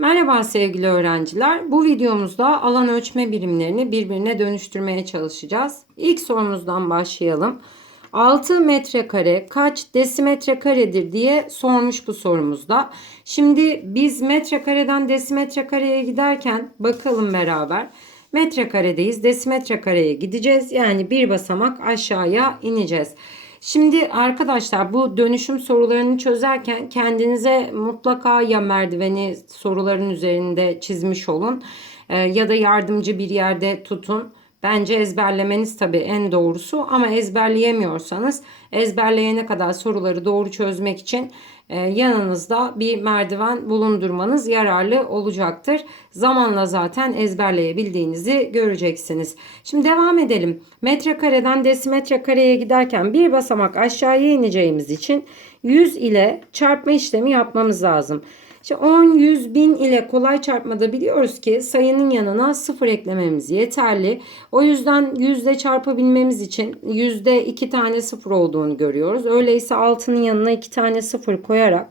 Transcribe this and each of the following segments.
Merhaba sevgili öğrenciler. Bu videomuzda alan ölçme birimlerini birbirine dönüştürmeye çalışacağız. İlk sorumuzdan başlayalım. 6 metrekare kaç desimetre karedir diye sormuş bu sorumuzda. Şimdi biz metrekareden desimetre kareye giderken bakalım beraber. Metrekaredeyiz. Desimetre kareye gideceğiz. Yani bir basamak aşağıya ineceğiz. Şimdi arkadaşlar bu dönüşüm sorularını çözerken kendinize mutlaka ya merdiveni soruların üzerinde çizmiş olun e, ya da yardımcı bir yerde tutun. Bence ezberlemeniz tabii en doğrusu ama ezberleyemiyorsanız ezberleyene kadar soruları doğru çözmek için yanınızda bir merdiven bulundurmanız yararlı olacaktır. Zamanla zaten ezberleyebildiğinizi göreceksiniz. Şimdi devam edelim. Metrekareden desimetre kareye giderken bir basamak aşağıya ineceğimiz için 100 ile çarpma işlemi yapmamız lazım. İşte 10, 100, 1000 ile kolay çarpmada biliyoruz ki sayının yanına 0 eklememiz yeterli. O yüzden 100 ile çarpabilmemiz için yüzde 2 tane 0 olduğunu görüyoruz. Öyleyse 6'nın yanına 2 tane 0 koyarak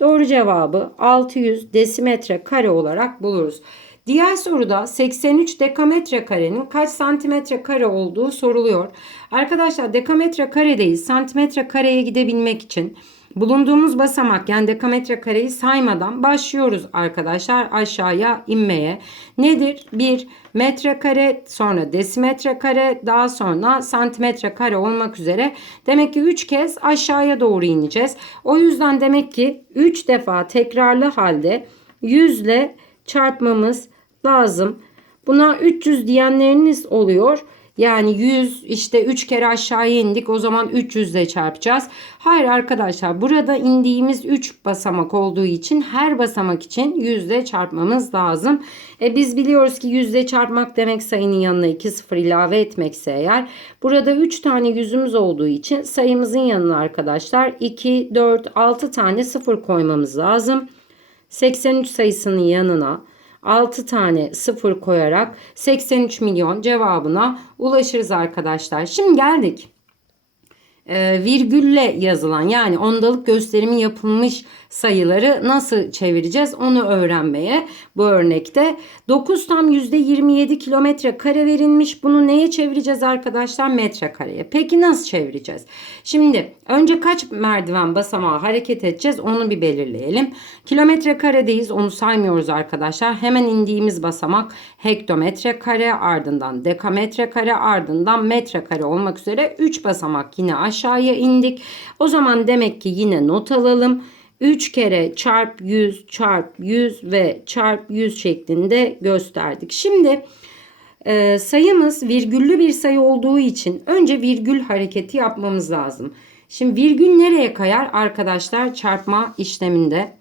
doğru cevabı 600 desimetre kare olarak buluruz. Diğer soruda 83 dekametre karenin kaç santimetre kare olduğu soruluyor. Arkadaşlar dekametre karedeyiz. Santimetre kareye gidebilmek için bulunduğumuz basamak yani dekametre kareyi saymadan başlıyoruz arkadaşlar aşağıya inmeye. Nedir? 1 metrekare sonra desimetre kare daha sonra santimetre kare olmak üzere demek ki 3 kez aşağıya doğru ineceğiz. O yüzden demek ki 3 defa tekrarlı halde 100 ile çarpmamız lazım. Buna 300 diyenleriniz oluyor. Yani 100 işte 3 kere aşağıya indik o zaman 300 ile çarpacağız. Hayır arkadaşlar burada indiğimiz 3 basamak olduğu için her basamak için 100 ile çarpmamız lazım. E biz biliyoruz ki 100 ile çarpmak demek sayının yanına 2 sıfır ilave etmekse eğer. Burada 3 tane yüzümüz olduğu için sayımızın yanına arkadaşlar 2, 4, 6 tane sıfır koymamız lazım. 83 sayısının yanına 6 tane sıfır koyarak 83 milyon cevabına ulaşırız arkadaşlar. Şimdi geldik virgülle yazılan yani ondalık gösterimi yapılmış sayıları nasıl çevireceğiz onu öğrenmeye bu örnekte. 9 tam %27 kilometre kare verilmiş. Bunu neye çevireceğiz arkadaşlar? Metre kareye peki nasıl çevireceğiz? Şimdi önce kaç merdiven basamağı hareket edeceğiz onu bir belirleyelim. Kilometre karedeyiz onu saymıyoruz arkadaşlar. Hemen indiğimiz basamak hektometre kare ardından dekametre kare ardından metre kare olmak üzere 3 basamak yine aşağıya indik o zaman demek ki yine not alalım 3 kere çarp 100 çarp 100 ve çarp 100 şeklinde gösterdik. Şimdi e, sayımız virgüllü bir sayı olduğu için önce virgül hareketi yapmamız lazım. Şimdi virgül nereye kayar arkadaşlar çarpma işleminde?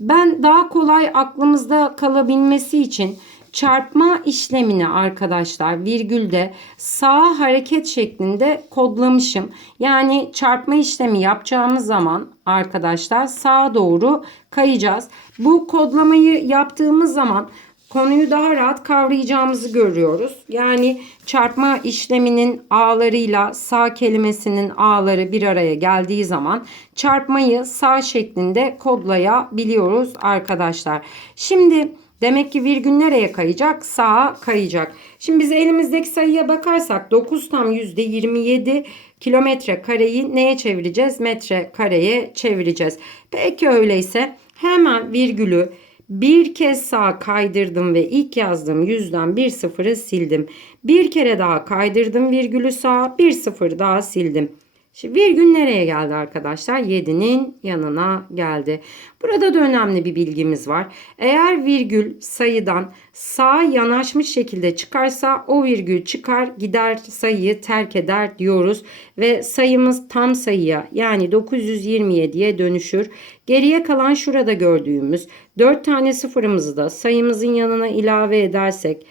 Ben daha kolay aklımızda kalabilmesi için çarpma işlemini arkadaşlar virgülde sağ hareket şeklinde kodlamışım. Yani çarpma işlemi yapacağımız zaman arkadaşlar sağa doğru kayacağız. Bu kodlamayı yaptığımız zaman konuyu daha rahat kavrayacağımızı görüyoruz. Yani çarpma işleminin ağlarıyla sağ kelimesinin ağları bir araya geldiği zaman çarpmayı sağ şeklinde kodlayabiliyoruz arkadaşlar. Şimdi Demek ki virgül nereye kayacak? Sağa kayacak. Şimdi biz elimizdeki sayıya bakarsak 9 tam %27 kilometre kareyi neye çevireceğiz? Metre kareye çevireceğiz. Peki öyleyse hemen virgülü bir kez sağa kaydırdım ve ilk yazdığım yüzden bir sıfırı sildim. Bir kere daha kaydırdım virgülü sağa bir sıfır daha sildim. Şimdi virgül nereye geldi arkadaşlar? 7'nin yanına geldi. Burada da önemli bir bilgimiz var. Eğer virgül sayıdan sağa yanaşmış şekilde çıkarsa o virgül çıkar gider sayıyı terk eder diyoruz. Ve sayımız tam sayıya yani 927'ye dönüşür. Geriye kalan şurada gördüğümüz 4 tane sıfırımızı da sayımızın yanına ilave edersek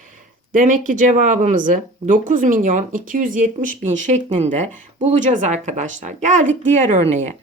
Demek ki cevabımızı 9 milyon 270 bin şeklinde bulacağız arkadaşlar. Geldik diğer örneğe.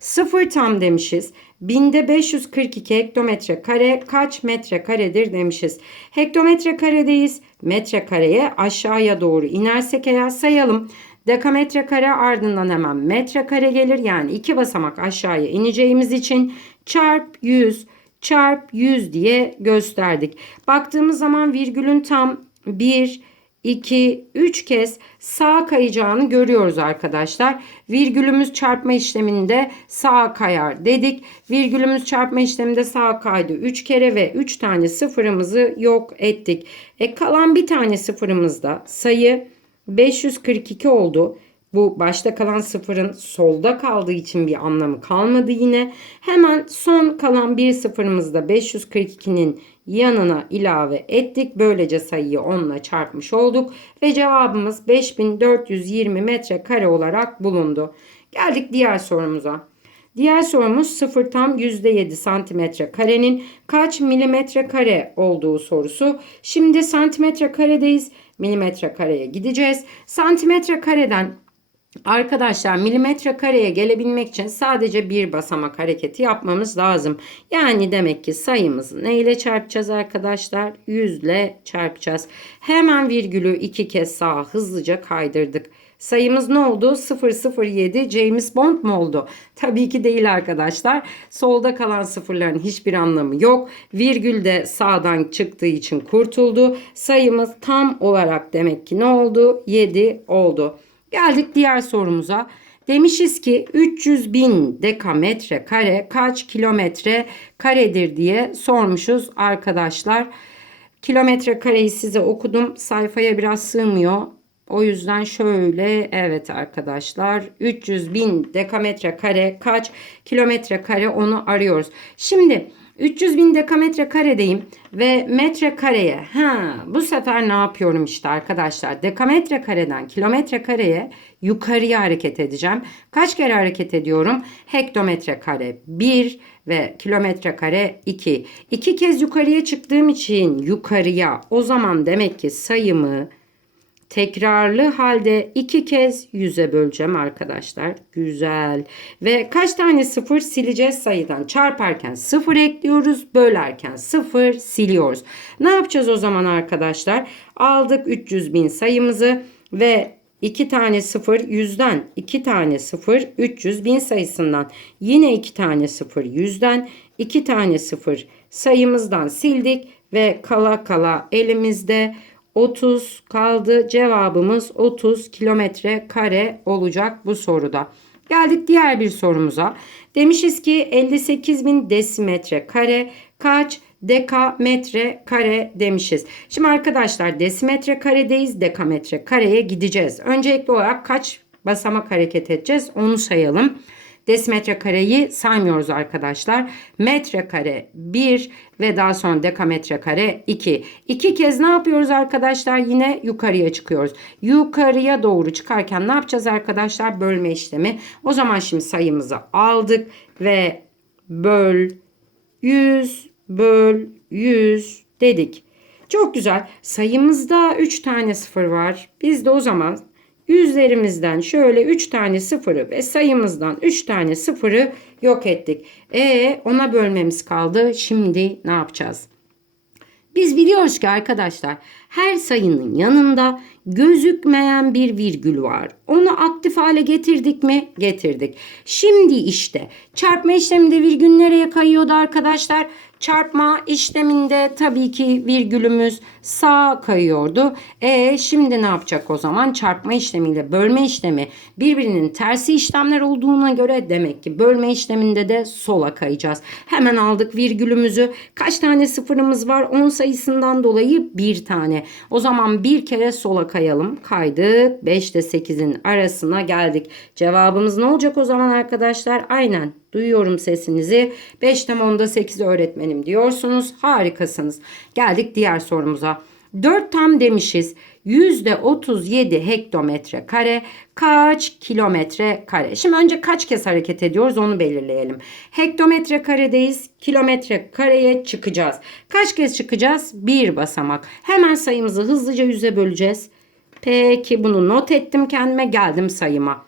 Sıfır tam demişiz. Binde 542 hektometre kare kaç metre karedir demişiz. Hektometre karedeyiz. Metre kareye aşağıya doğru inersek eğer sayalım. Dekametre kare ardından hemen metre kare gelir. Yani iki basamak aşağıya ineceğimiz için çarp 100 çarp 100 diye gösterdik. Baktığımız zaman virgülün tam 1, 2, 3 kez sağa kayacağını görüyoruz arkadaşlar. Virgülümüz çarpma işleminde sağa kayar dedik. Virgülümüz çarpma işleminde sağa kaydı 3 kere ve 3 tane sıfırımızı yok ettik. E kalan bir tane sıfırımızda sayı 542 oldu. Bu başta kalan sıfırın solda kaldığı için bir anlamı kalmadı yine. Hemen son kalan bir sıfırımızda 542'nin yanına ilave ettik. Böylece sayıyı 10 ile çarpmış olduk. Ve cevabımız 5420 metrekare olarak bulundu. Geldik diğer sorumuza. Diğer sorumuz 0 tam %7 santimetre karenin kaç milimetre kare olduğu sorusu. Şimdi santimetre karedeyiz. Milimetre kareye gideceğiz. Santimetre kareden Arkadaşlar milimetre kareye gelebilmek için sadece bir basamak hareketi yapmamız lazım. Yani demek ki sayımızı ne ile çarpacağız arkadaşlar? 100 ile çarpacağız. Hemen virgülü iki kez sağa hızlıca kaydırdık. Sayımız ne oldu? 007 James Bond mu oldu? Tabii ki değil arkadaşlar. Solda kalan sıfırların hiçbir anlamı yok. Virgül de sağdan çıktığı için kurtuldu. Sayımız tam olarak demek ki ne oldu? 7 oldu. Geldik diğer sorumuza. Demişiz ki 300 bin dekametre kare kaç kilometre karedir diye sormuşuz arkadaşlar. Kilometre kareyi size okudum. Sayfaya biraz sığmıyor. O yüzden şöyle evet arkadaşlar 300 bin dekametre kare kaç kilometre kare onu arıyoruz. Şimdi 300 bin dekametre karedeyim ve metre kareye ha bu sefer ne yapıyorum işte arkadaşlar dekametre kareden kilometre kareye yukarıya hareket edeceğim. Kaç kere hareket ediyorum? Hektometre kare 1 ve kilometre kare 2. İki kez yukarıya çıktığım için yukarıya o zaman demek ki sayımı tekrarlı halde iki kez yüze böleceğim arkadaşlar. Güzel. Ve kaç tane sıfır sileceğiz sayıdan? Çarparken sıfır ekliyoruz. Bölerken sıfır siliyoruz. Ne yapacağız o zaman arkadaşlar? Aldık 300 bin sayımızı ve 2 tane sıfır yüzden 2 tane sıfır 300 bin sayısından yine 2 tane sıfır yüzden 2 tane sıfır sayımızdan sildik ve kala kala elimizde 30 kaldı. Cevabımız 30 kilometre kare olacak bu soruda. Geldik diğer bir sorumuza. Demişiz ki 58 bin desimetre kare kaç dekametre kare demişiz. Şimdi arkadaşlar desimetre karedeyiz. Dekametre kareye gideceğiz. Öncelikli olarak kaç basamak hareket edeceğiz onu sayalım. Desimetre kareyi saymıyoruz arkadaşlar. Metre kare 1 ve daha sonra dekametre kare 2. İki kez ne yapıyoruz arkadaşlar? Yine yukarıya çıkıyoruz. Yukarıya doğru çıkarken ne yapacağız arkadaşlar? Bölme işlemi. O zaman şimdi sayımızı aldık ve böl 100 böl 100 dedik. Çok güzel. Sayımızda 3 tane sıfır var. Biz de o zaman yüzlerimizden şöyle 3 tane sıfırı ve sayımızdan 3 tane sıfırı yok ettik. E ona bölmemiz kaldı. Şimdi ne yapacağız? Biz biliyoruz ki arkadaşlar her sayının yanında gözükmeyen bir virgül var. Onu aktif hale getirdik mi? Getirdik. Şimdi işte çarpma işleminde virgül nereye kayıyordu arkadaşlar? Çarpma işleminde tabii ki virgülümüz sağa kayıyordu. E şimdi ne yapacak o zaman? Çarpma işlemiyle bölme işlemi birbirinin tersi işlemler olduğuna göre demek ki bölme işleminde de sola kayacağız. Hemen aldık virgülümüzü. Kaç tane sıfırımız var? 10 sayısından dolayı bir tane. O zaman bir kere sola kayalım. Kaydık. 5 ile 8'in arasına geldik. Cevabımız ne olacak o zaman arkadaşlar? Aynen Duyuyorum sesinizi. 5 tam 10'da 8 öğretmenim diyorsunuz. Harikasınız. Geldik diğer sorumuza. 4 tam demişiz. %37 hektometre kare kaç kilometre kare? Şimdi önce kaç kez hareket ediyoruz onu belirleyelim. Hektometre karedeyiz. Kilometre kareye çıkacağız. Kaç kez çıkacağız? Bir basamak. Hemen sayımızı hızlıca yüze böleceğiz. Peki bunu not ettim kendime geldim sayıma.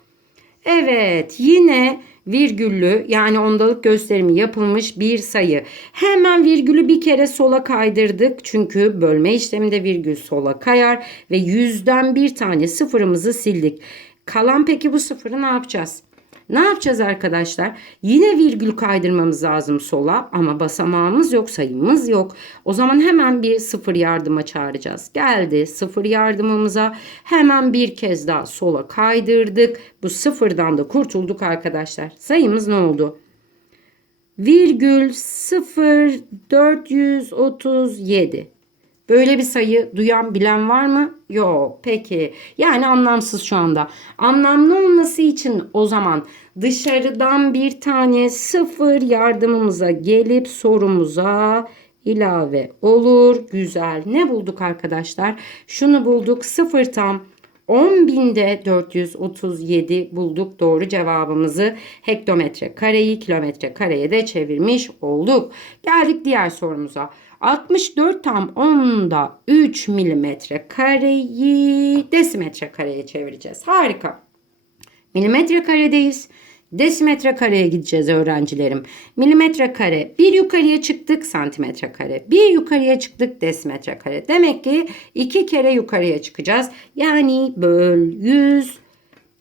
Evet yine virgüllü yani ondalık gösterimi yapılmış bir sayı. Hemen virgülü bir kere sola kaydırdık. Çünkü bölme işleminde virgül sola kayar ve yüzden bir tane sıfırımızı sildik. Kalan peki bu sıfırı ne yapacağız? Ne yapacağız arkadaşlar? Yine virgül kaydırmamız lazım sola ama basamağımız yok, sayımız yok. O zaman hemen bir sıfır yardıma çağıracağız. Geldi sıfır yardımımıza hemen bir kez daha sola kaydırdık. Bu sıfırdan da kurtulduk arkadaşlar. Sayımız ne oldu? Virgül 0 437. Böyle bir sayı duyan bilen var mı? Yok. Peki. Yani anlamsız şu anda. Anlamlı olması için o zaman dışarıdan bir tane sıfır yardımımıza gelip sorumuza ilave olur. Güzel. Ne bulduk arkadaşlar? Şunu bulduk. Sıfır tam 10.000'de 437 bulduk doğru cevabımızı. Hektometre kareyi kilometre kareye de çevirmiş olduk. Geldik diğer sorumuza. 64 tam 10'da 3 milimetre kareyi desimetre kareye çevireceğiz. Harika. Milimetre karedeyiz. Desimetre kareye gideceğiz öğrencilerim. Milimetre kare bir yukarıya çıktık santimetre kare. Bir yukarıya çıktık desimetre kare. Demek ki iki kere yukarıya çıkacağız. Yani böl 100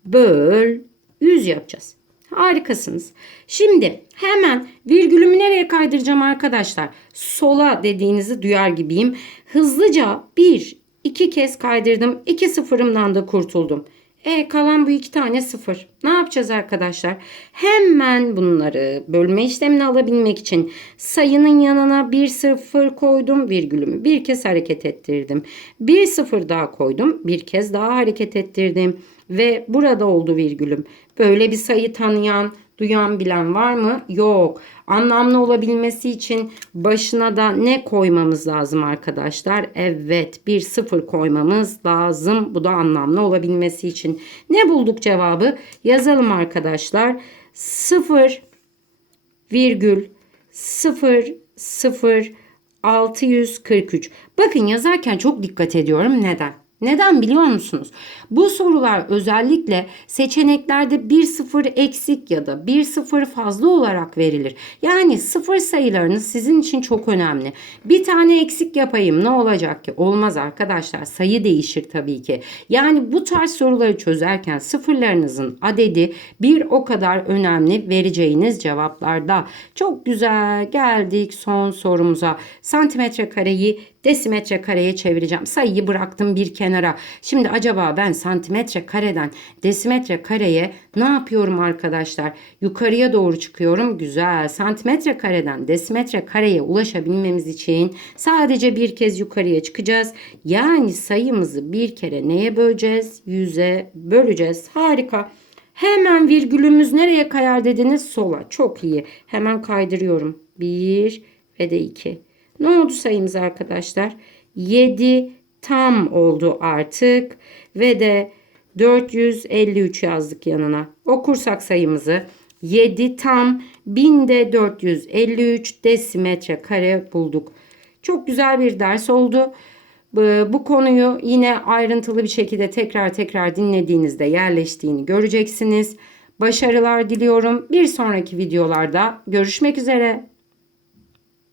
böl 100 yapacağız. Harikasınız. Şimdi hemen virgülümü nereye kaydıracağım arkadaşlar? Sola dediğinizi duyar gibiyim. Hızlıca bir iki kez kaydırdım. İki sıfırımdan da kurtuldum. E kalan bu iki tane sıfır. Ne yapacağız arkadaşlar? Hemen bunları bölme işlemini alabilmek için sayının yanına bir sıfır koydum virgülümü bir kez hareket ettirdim. Bir sıfır daha koydum bir kez daha hareket ettirdim ve burada oldu virgülüm. Böyle bir sayı tanıyan, duyan bilen var mı? Yok. Anlamlı olabilmesi için başına da ne koymamız lazım arkadaşlar? Evet bir sıfır koymamız lazım. Bu da anlamlı olabilmesi için. Ne bulduk cevabı? Yazalım arkadaşlar. 0 virgül 0 0 643. Bakın yazarken çok dikkat ediyorum. Neden? Neden biliyor musunuz? Bu sorular özellikle seçeneklerde bir sıfır eksik ya da bir sıfır fazla olarak verilir. Yani sıfır sayılarınız sizin için çok önemli. Bir tane eksik yapayım ne olacak ki? Olmaz arkadaşlar. Sayı değişir tabii ki. Yani bu tarz soruları çözerken sıfırlarınızın adedi bir o kadar önemli vereceğiniz cevaplarda. Çok güzel geldik son sorumuza. Santimetre kareyi desimetre kareye çevireceğim. Sayıyı bıraktım bir kenara. Şimdi acaba ben santimetre kareden desimetre kareye ne yapıyorum arkadaşlar? Yukarıya doğru çıkıyorum. Güzel. Santimetre kareden desimetre kareye ulaşabilmemiz için sadece bir kez yukarıya çıkacağız. Yani sayımızı bir kere neye böleceğiz? Yüze böleceğiz. Harika. Hemen virgülümüz nereye kayar dediniz? Sola. Çok iyi. Hemen kaydırıyorum. 1 ve de 2. Ne oldu sayımız arkadaşlar? 7 tam oldu artık ve de 453 yazdık yanına. Okursak sayımızı 7 tam 1000'de 453 desimetre kare bulduk. Çok güzel bir ders oldu. Bu, bu konuyu yine ayrıntılı bir şekilde tekrar tekrar dinlediğinizde yerleştiğini göreceksiniz. Başarılar diliyorum. Bir sonraki videolarda görüşmek üzere.